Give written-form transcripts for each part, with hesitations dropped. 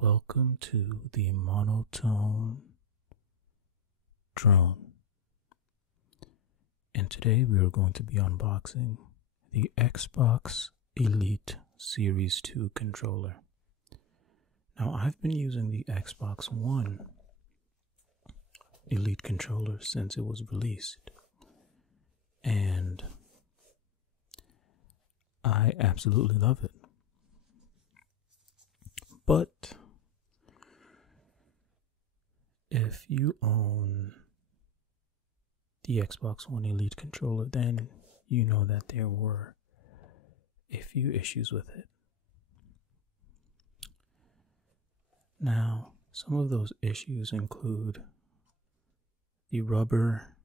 Welcome to the monotone drone, and today we are going to be unboxing the Xbox Elite Series 2 controller. Now, I've been using the Xbox One Elite controller since it was released, and I absolutely love it. But if you own the Xbox One Elite controller, then you know that there were a few issues with it. Now, some of those issues include the rubber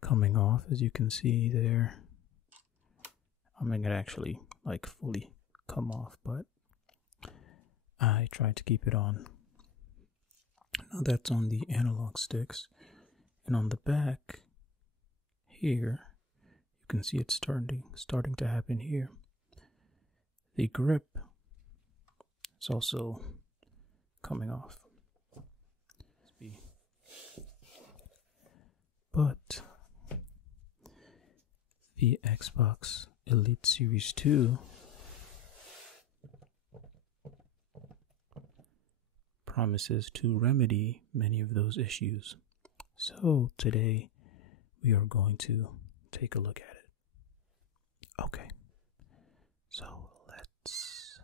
coming off, as you can see there. I mean, it actually fully come off, but I tried to keep it on. Now that's on the analog sticks, and on the back here, you can see it's starting to happen here. The grip is also coming off. But the Xbox Elite Series 2 promises to remedy many of those issues. So today we are going to take a look at it. Okay, so let's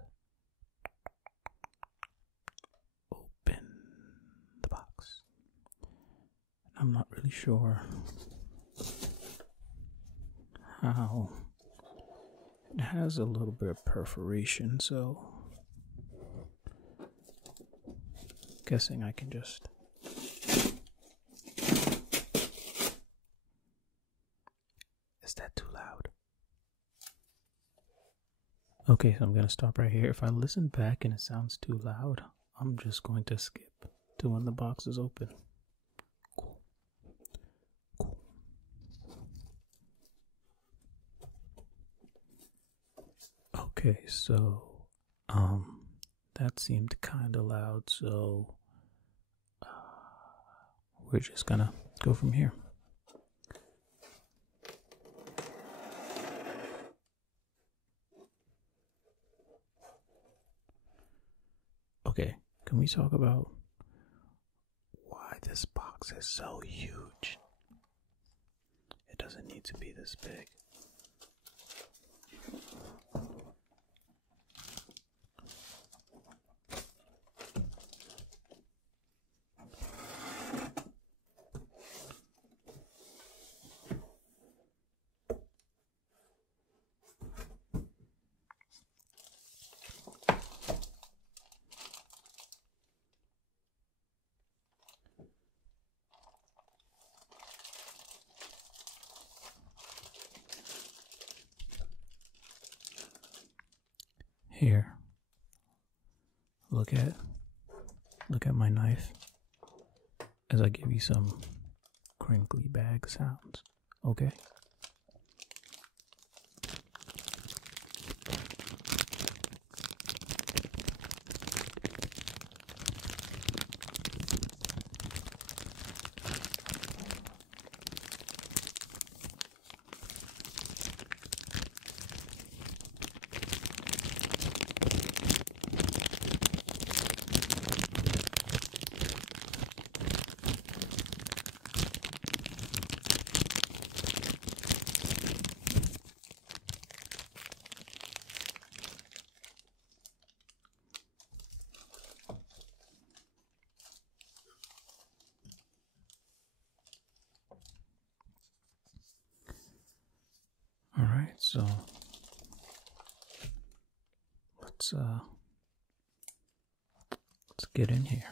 open the box. I'm not really sure how. It has a little bit of perforation, so guessing I can just Is that too loud? Okay, so I'm gonna stop right here. If I listen back and it sounds too loud, I'm just going to skip to when the box is open. Cool. Okay, so that seemed kind of loud, so we're just gonna go from here. Okay, can we talk about why this box is so huge? It doesn't need to be this big. Here, look at my knife as I give you some crinkly bag sounds, okay? Alright, so let's get in here.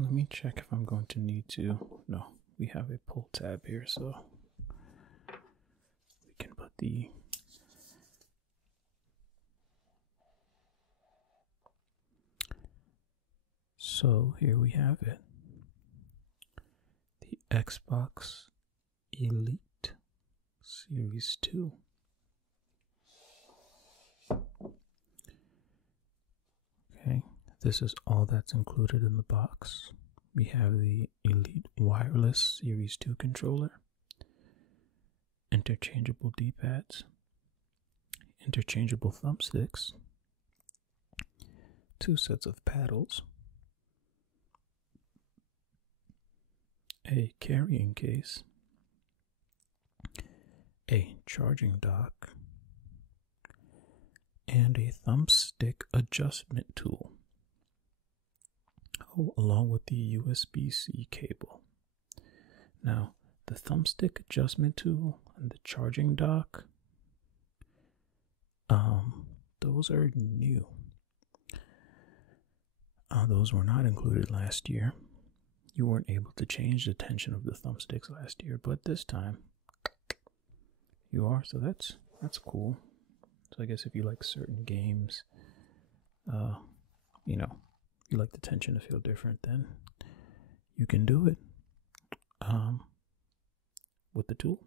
Let me check if I'm going to need to. No, we have a pull tab here, so we can put the so here we have it. The Xbox Elite Series 2. Okay, this is all that's included in the box. We have the Elite Wireless Series 2 controller, interchangeable D-pads, interchangeable thumbsticks, 2 sets of paddles, a carrying case, a charging dock, and a thumbstick adjustment tool, along with the USB-C cable. Now, the thumbstick adjustment tool and the charging dock, those are new. Those were not included last year. You weren't able to change the tension of the thumbsticks last year, but this time you are, so that's cool. So I guess if you like certain games, you know, if you like the tension to feel different, then you can do it with the tool.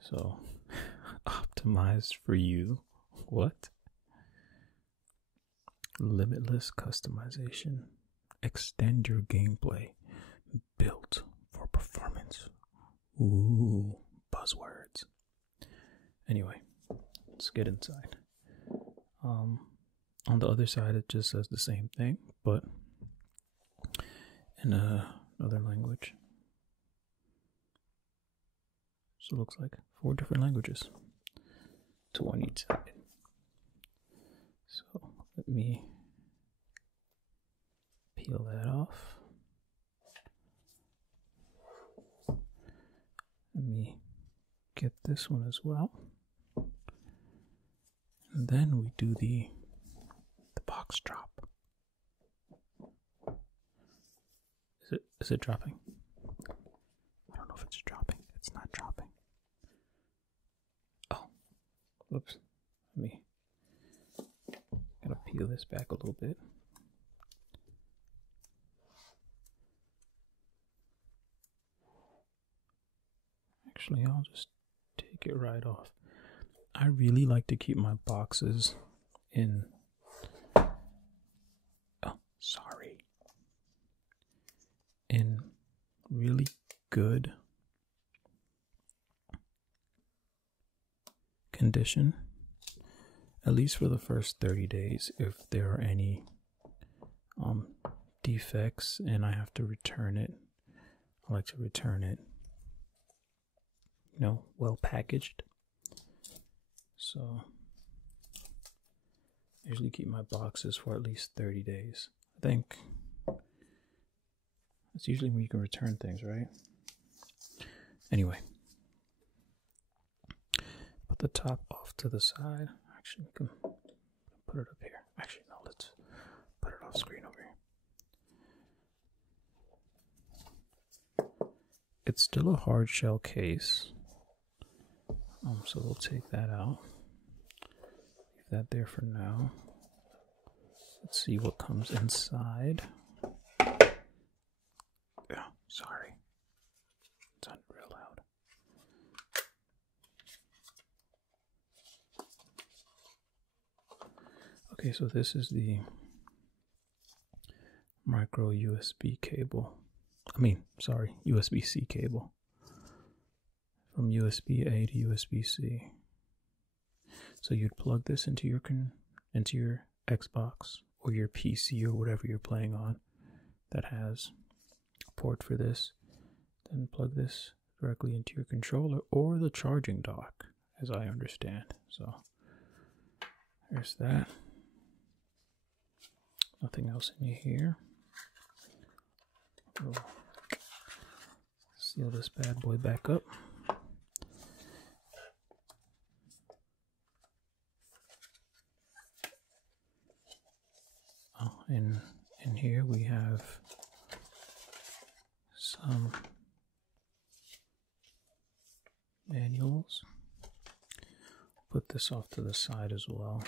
So optimized for you. What? Limitless customization. Extend your gameplay. Built for performance. Ooh, buzzwords. Anyway, let's get inside. On the other side, it just says the same thing, but in another language. So it looks like 4 different languages to one each side. So let me peel that off. Let me get this one as well. And then we do the box drop. Is it dropping? I don't know if it's dropping. It's not dropping. Oh, whoops. Let me gotta peel this back a little bit. Actually, I'll just take it right off. I really like to keep my boxes in in really good condition, at least for the first 30 days. If there are any defects and I have to return it, I like to return it, well packaged. So I usually keep my boxes for at least 30 days. I think that's usually when you can return things, right? Anyway, put the top off to the side. Actually, we can put it up here. Actually, no, let's put it off screen over here. It's still a hard shell case. So we'll take that out. Leave that there for now. Let's see what comes inside. Yeah, sorry. It sounded real loud. Okay, so this is the micro USB cable. USB-C cable. From USB-A to USB-C. So you'd plug this into your Xbox or your PC or whatever you're playing on that has a port for this. Then plug this directly into your controller or the charging dock, as I understand. So there's that. Nothing else in here. We'll seal this bad boy back up. In here we have some manuals. Put this off to the side as well.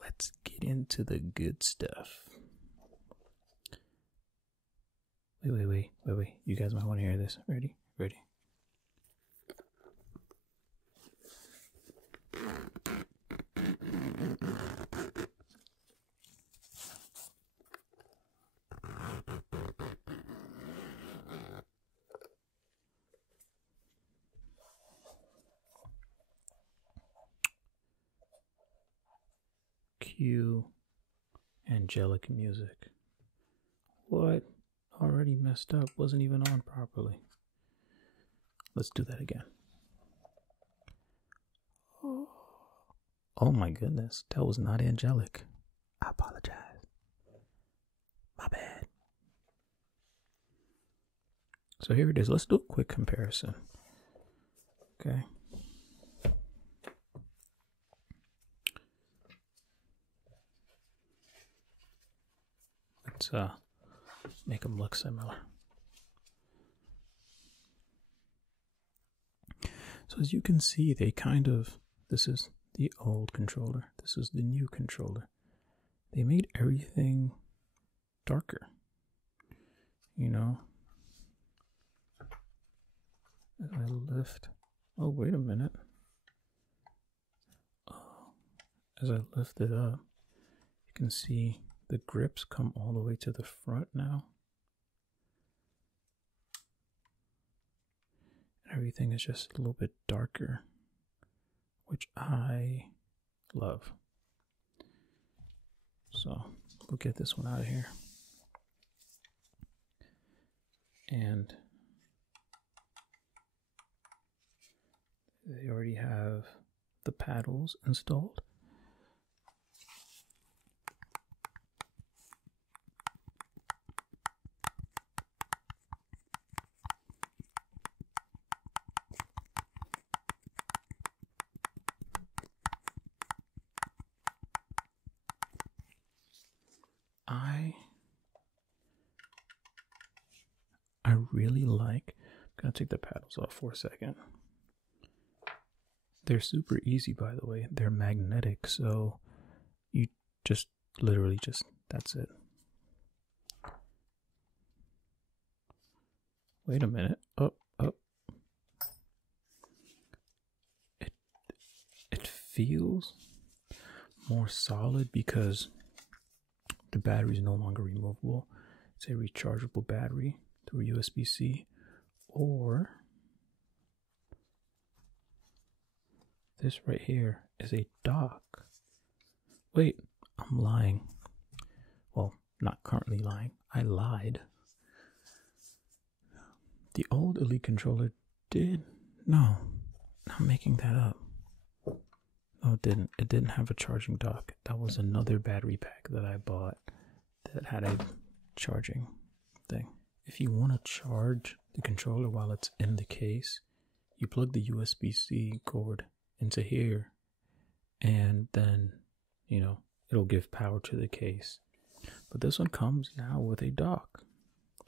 Let's get into the good stuff. Wait. You guys might want to hear this. Ready? Cue angelic music. What? Already messed up. Wasn't even on properly. Let's do that again. Oh my goodness. That was not angelic. I apologize. My bad. So here it is. Let's do a quick comparison. Okay. Let's make them look similar. So as you can see, they kind of, this is the old controller, this is the new controller. They made everything darker, you know. As I lift, oh wait a minute. As I lift it up, you can see the grips come all the way to the front now. Everything is just a little bit darker, which I love. So we'll get this one out of here. And they already have the paddles installed. I really like, I'm gonna take the paddles off for a second. They're super easy, by the way. They're magnetic, so you just literally just, that's it. Wait a minute. Up. It feels more solid because the battery is no longer removable. It's a rechargeable battery through USB-C, or this right here is a dock. Wait, I'm lying. Well, not currently lying. I lied. The old Elite controller did. No, I'm making that up. No, it didn't. It didn't have a charging dock. That was another battery pack that I bought that had a charging thing. If you want to charge the controller while it's in the case, you plug the USB-C cord into here, and then, you know, it'll give power to the case. But this one comes now with a dock,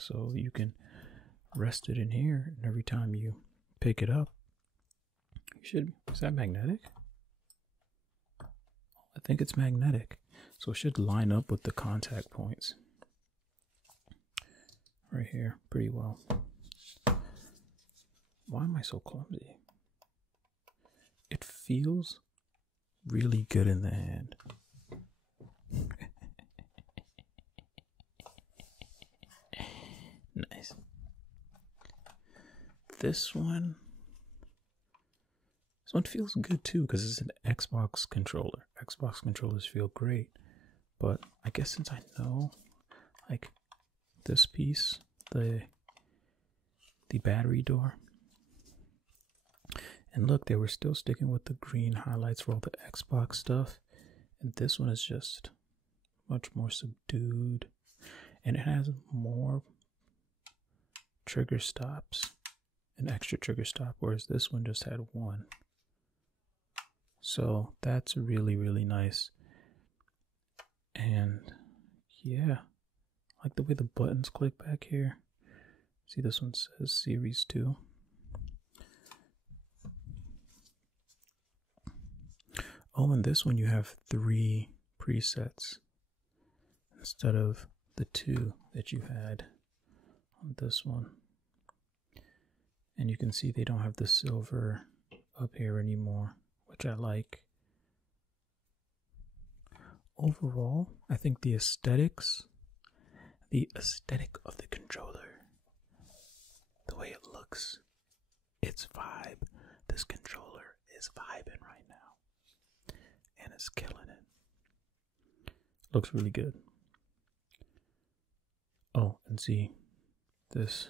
so you can rest it in here, and every time you pick it up, you should, is that magnetic? I think it's magnetic, so it should line up with the contact points right here pretty well. Why am I so clumsy? It feels really good in the hand. Nice. This one feels good too because it's an Xbox controller. Xbox controllers feel great, but I guess since I know, like, this piece, the battery door, and look, they were still sticking with the green highlights for all the Xbox stuff, and this one is just much more subdued, and it has more trigger stops an extra trigger stop, whereas this one just had one. So that's really, really nice. And yeah, I like the way the buttons click back here. See, this one says Series 2. Oh, and this one you have 3 presets instead of the 2 that you had on this one. And you can see they don't have the silver up here anymore, which I like. Overall, I think the aesthetic of the controller, the way it looks, its vibe, this controller is vibing right now. And it's killing it. Looks really good. Oh, and see, this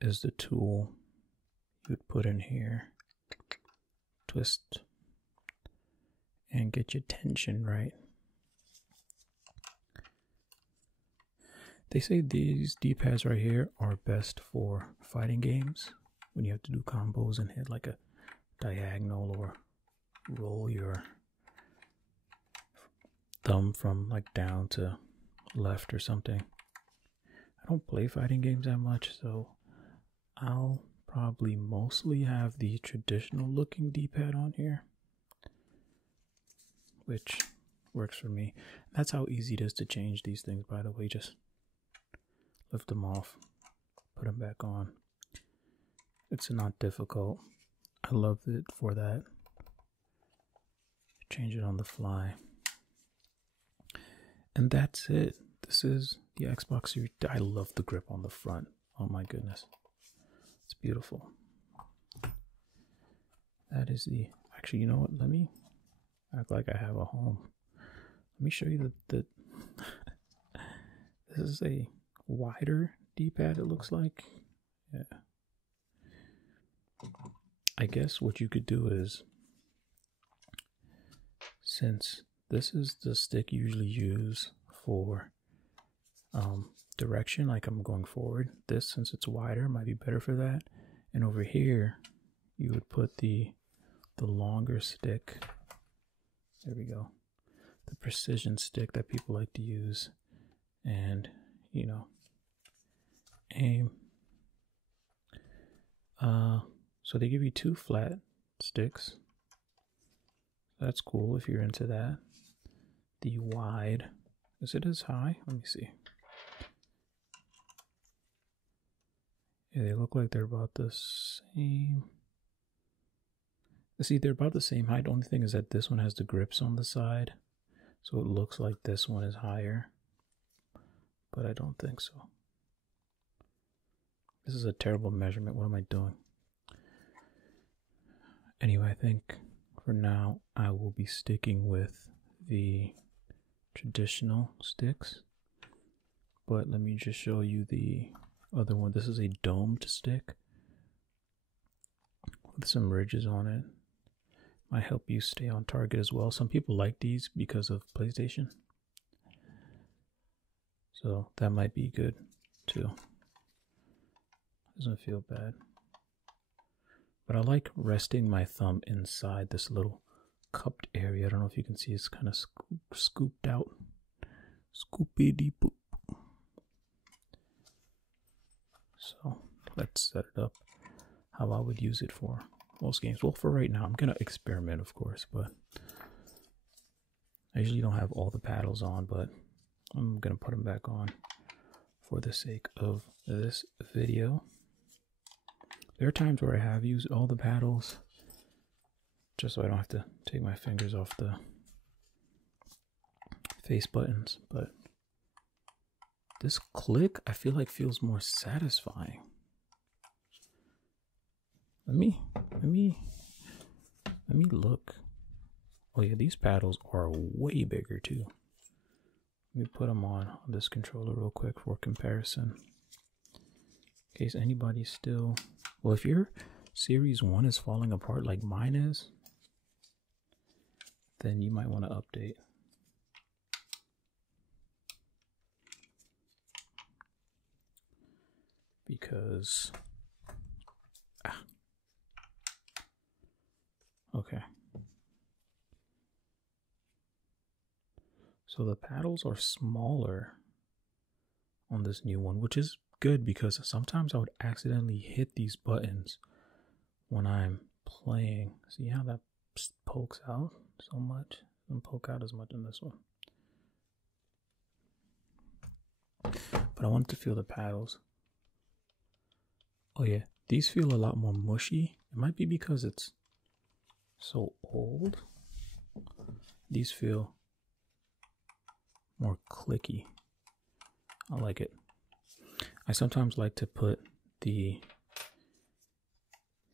is the tool you'd put in here. Twist and get your tension right. They say these D-pads right here are best for fighting games when you have to do combos and hit like a diagonal or roll your thumb from like down to left or something. I don't play fighting games that much, so I'll probably mostly have the traditional looking D-pad on here, which works for me. That's how easy it is to change these things, by the way. Just lift them off, put them back on. It's not difficult. I love it for that. Change it on the fly. And that's it. This is the Xbox Series. I love the grip on the front. Oh my goodness. It's beautiful. That is the... Actually, you know what? Let me act like I have a home. Let me show you the this is a wider D-pad, it looks like. Yeah. I guess what you could do is, since this is the stick you usually use for direction, like I'm going forward, this, since it's wider, might be better for that. And over here, you would put the longer stick. There we go. The precision stick that people like to use, and you know, aim. So they give you 2 flat sticks. That's cool if you're into that. The wide, is it as high? Let me see. Yeah, they look like they're about the same. See, they're about the same height. The only thing is that this one has the grips on the side, so it looks like this one is higher, but I don't think so. This is a terrible measurement. What am I doing? Anyway, I think for now I will be sticking with the traditional sticks, but let me just show you the other one. This is a domed stick with some ridges on it. Might help you stay on target as well. Some people like these because of PlayStation, so that might be good too. Doesn't feel bad. But I like resting my thumb inside this little cupped area. I don't know if you can see, it's kind of scooped out. Scoopy boop. So let's set it up how I would use it for most games. Well, for right now, I'm going to experiment, of course, but I usually don't have all the paddles on, but I'm going to put them back on for the sake of this video. There are times where I have used all the paddles just so I don't have to take my fingers off the face buttons, but this click I feel like feels more satisfying. Let me look. Oh yeah, these paddles are way bigger too. Let me put them on this controller real quick for comparison. In case anybody's still... Well, if your Series 1 is falling apart like mine is, then you might want to update. Because So the paddles are smaller on this new one, which is good because sometimes I would accidentally hit these buttons when I'm playing. See how that pokes out so much? Doesn't poke out as much in this one. But I want to feel the paddles. Oh yeah, these feel a lot more mushy. It might be because it's so old. These feel more clicky. I like it. I sometimes like to put these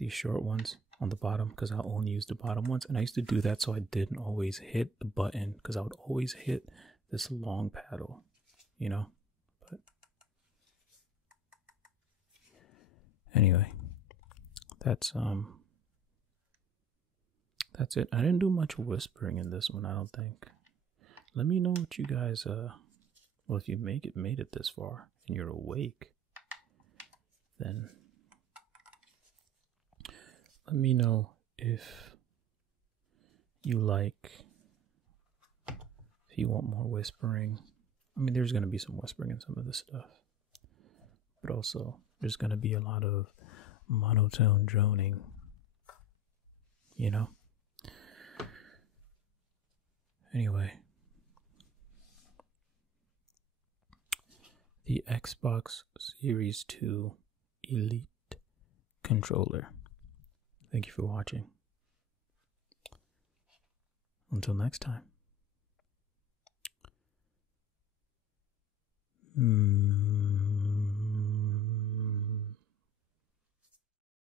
short ones on the bottom because I only use the bottom ones, and I used to do that so I didn't always hit the button because I would always hit this long paddle, you know. But anyway, that's it. I didn't do much whispering in this one, I don't think. Let me know what you guys well, if you made it this far and you're awake, then let me know if you want more whispering. I mean, there's going to be some whispering in some of this stuff, but also there's going to be a lot of monotone droning, you know? Anyway, the Xbox Series 2 Elite controller. Thank you for watching. Until next time.